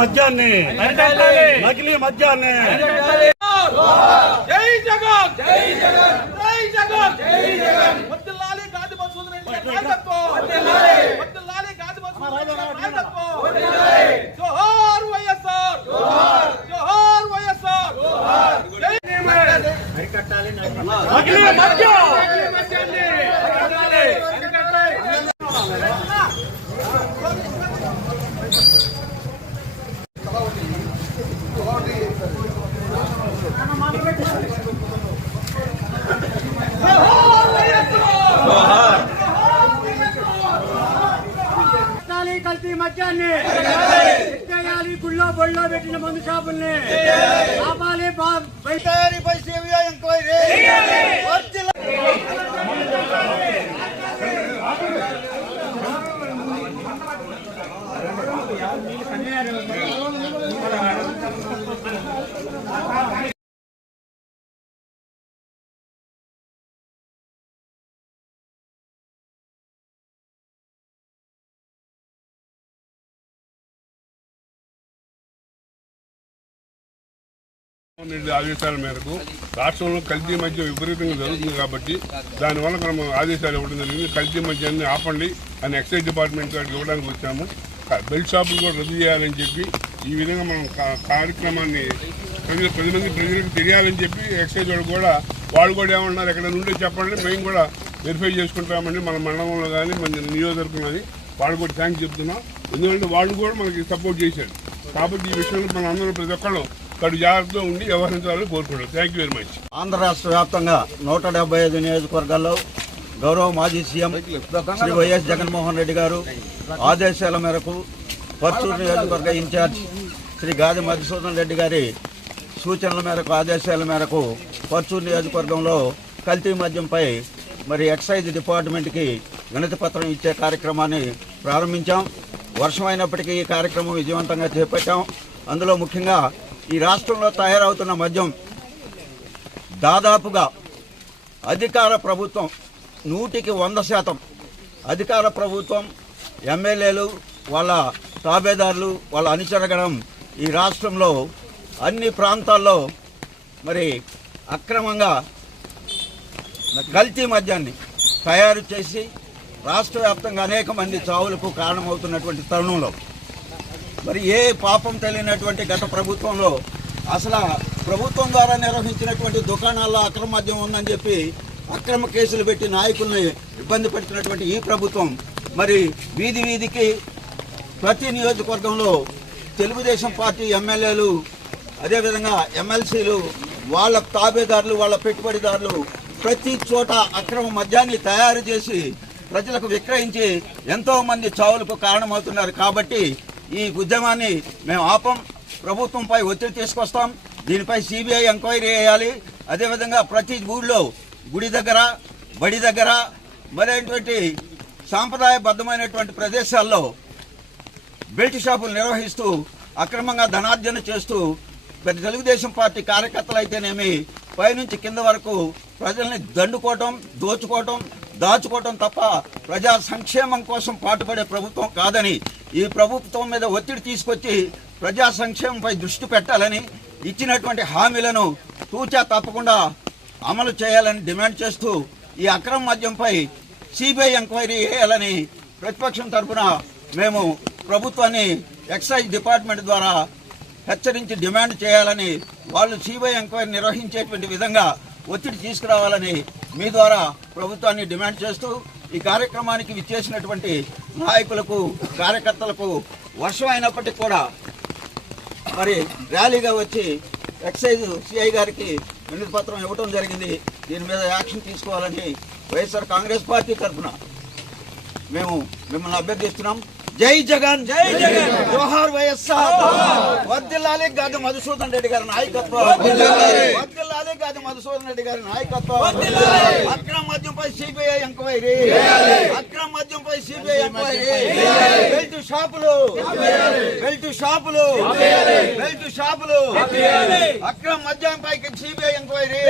మద్యాన్ని. నకిలీ మద్యాన్ని. జై జగన్. జై జగన్. జై జగన్. జై జగన్. వద్దలాలి గాది మసూద్ రెడ్డి గారి నాయకత్వం. వద్దలాలి వద్దలాలి గాది మసూద్ రెడ్డి గారి నాయకత్వం. వద్దలాలి జోహార్ వైఎస్ఆర్. జోహార్. జోహార్ వైఎస్ఆర్. జోహార్. జై నకిలీ మద్యం. కల్తీ మద్యాన్ని ఎత్తేయాలి గుళ్ళో బొళ్ళో పెట్టిన మందు షాపుల్ని ఆపాలి బా- బయట రెడ్డి ఆదేశాల మేరకు రాష్ట్రంలో కల్తీ మద్యం విపరీతంగా జరుగుతుంది కాబట్టి దానివల్ల మనం ఆదేశాలు ఇవ్వడం జరిగింది. కల్తీ మద్యాన్ని ఆపండి అని ఎక్సైజ్ డిపార్ట్మెంట్ గారికి ఇవ్వడానికి వచ్చాము. బెల్ట్ షాపులు కూడా రద్దు చేయాలని చెప్పి ఈ విధంగా మనం కార్యక్రమాన్ని ప్రజలు పది మంది ప్రజలకు తెలియాలని చెప్పి ఎక్సైజ్ వాళ్ళు కూడా వాళ్ళు కూడా ఏమన్నారు? ఎక్కడ నుండి చెప్పండి. మేము కూడా వెరిఫై చేసుకుంటామండి. మన మండలంలో కానీ మన నియోజకవర్గం కానీ వాళ్ళు కూడా థ్యాంక్స్ చెప్తున్నాం. ఎందుకంటే వాళ్ళు కూడా మనకి సపోర్ట్ చేశారు. కాబట్టి ఈ విషయంలో మన అందరూ ప్రతి ఒక్కళ్ళు కడు జాగ్రత్తగా ఉండి వ్యవహరించాలని కోరుకుంటాం thank you very much Andhra రాష్ట్ర వ్యాప్తంగా నూట డెబ్బై ఐదు నియోజకవర్గాల్లో గౌరవ మాజీ సీఎం శ్రీ వైఎస్ జగన్మోహన్ రెడ్డి గారు ఆదేశాల మేరకు పర్చూరు నియోజకవర్గ ఇన్ఛార్జ్ శ్రీ గాది మధుసూదన్ రెడ్డి గారి సూచనల మేరకు ఆదేశాల మేరకు పర్చూరు నియోజకవర్గంలో కల్తీ మద్యంపై మరి ఎక్సైజ్ డిపార్ట్మెంట్కి వినతి పత్రం ఇచ్చే కార్యక్రమాన్ని ప్రారంభించాం. వర్షం అయినప్పటికీ ఈ కార్యక్రమం విజయవంతంగా చేపట్టాం. అందులో ముఖ్యంగా ఈ రాష్ట్రంలో తయారవుతున్న మద్యం దాదాపుగా అధికార ప్రభుత్వం నూటికి వంద శాతం అధికార ప్రభుత్వం ఎమ్మెల్యేలు వాళ్ళ తాబేదారులు వాళ్ళ అనుచరగణం ఈ రాష్ట్రంలో అన్ని ప్రాంతాల్లో మరి అక్రమంగా కల్తీ మద్యాన్ని తయారు చేసి రాష్ట్ర వ్యాప్తంగా అనేక మంది చావులకు కారణమవుతున్నటువంటి తరుణంలో మరి ఏ పాపం తెలియనటువంటి గత ప్రభుత్వంలో అసలు ప్రభుత్వం ద్వారా నిర్వహించినటువంటి దుకాణాల్లో అక్రమ మద్యం ఉందని చెప్పి అక్రమ కేసులు పెట్టి నాయకుల్ని ఇబ్బంది పెడుతున్నటువంటి ఈ ప్రభుత్వం మరి వీధి వీధికి ప్రతి నియోజకవర్గంలో తెలుగుదేశం పార్టీ ఎమ్మెల్యేలు అదేవిధంగా ఎమ్మెల్సీలు వాళ్ళ తాబేదారులు వాళ్ళ పెట్టుబడిదారులు ప్రతి చోట అక్రమ మద్యాన్ని తయారు చేసి ప్రజలకు విక్రయించి ఎంతోమంది చావులకు కారణమవుతున్నారు. కాబట్టి ఈ ఉద్యమాన్ని మేము ఆపం. ప్రభుత్వంపై ఒత్తిడి తీసుకొస్తాం. దీనిపై సిబిఐ ఎంక్వైరీ చేయాలి. అదేవిధంగా ప్రతి ఊళ్ళో గుడి దగ్గర బడి దగ్గర మరైనటువంటి సాంప్రదాయబద్ధమైనటువంటి ప్రదేశాల్లో బెల్ట్ షాపులు నిర్వహిస్తూ అక్రమంగా ధనార్జన చేస్తూ పెద్ద తెలుగుదేశం పార్టీ కార్యకర్తలు అయితేనేమి పైనుంచి కింద వరకు ప్రజల్ని దండుకోవటం దోచుకోవటం దాచుకోవటం తప్ప ప్రజా సంక్షేమం కోసం పాటుపడే ప్రభుత్వం కాదని ఈ ప్రభుత్వం మీద ఒత్తిడి తీసుకొచ్చి ప్రజా సంక్షేమంపై దృష్టి పెట్టాలని ఇచ్చినటువంటి హామీలను తూచా తప్పకుండా అమలు చేయాలని డిమాండ్ చేస్తూ ఈ అక్రమ మద్యంపై సిబిఐ ఎంక్వైరీ చేయాలని ప్రతిపక్షం తరఫున మేము ప్రభుత్వాన్ని ఎక్సైజ్ డిపార్ట్మెంట్ ద్వారా హెచ్చరించి డిమాండ్ చేయాలని వాళ్ళు సిబిఐ ఎంక్వైరీ నిర్వహించేటువంటి విధంగా ఒత్తిడి తీసుకురావాలని మీ ద్వారా ప్రభుత్వాన్ని డిమాండ్ చేస్తూ ఈ కార్యక్రమానికి విచ్చేసినటువంటి నాయకులకు కార్యకర్తలకు వర్షం అయినప్పటికీ కూడా మరి ర్యాలీగా వచ్చి ఎక్సైజ్ సిఐ గారికి వినతి పత్రం ఇవ్వడం జరిగింది. దీని మీద యాక్షన్ తీసుకోవాలని వైఎస్ఆర్ కాంగ్రెస్ పార్టీ తరఫున మేము మిమ్మల్ని అభ్యర్థిస్తున్నాం. జై జగన్ జై జగన్. జోహార్ వైఎస్ఆర్. వర్దిల్లాలి గాది మధుసూదన్ రెడ్డి గారి నాయకత్వం. వర్దిల్లాలి గాది మధుసూదన్ రెడ్డి గారి నాయకత్వం. అక్రమ మద్యంపై సిబిఐ ఎంక్వైరీ. అక్రమ మద్యంపై సిబిఐ ఎంక్వైరీ. బెల్ట్ షాపులు. బెల్ట్ షాపులు. బెల్ట్ షాపులు. అక్రమ మద్యంపై సిబిఐ ఎంక్వైరీ.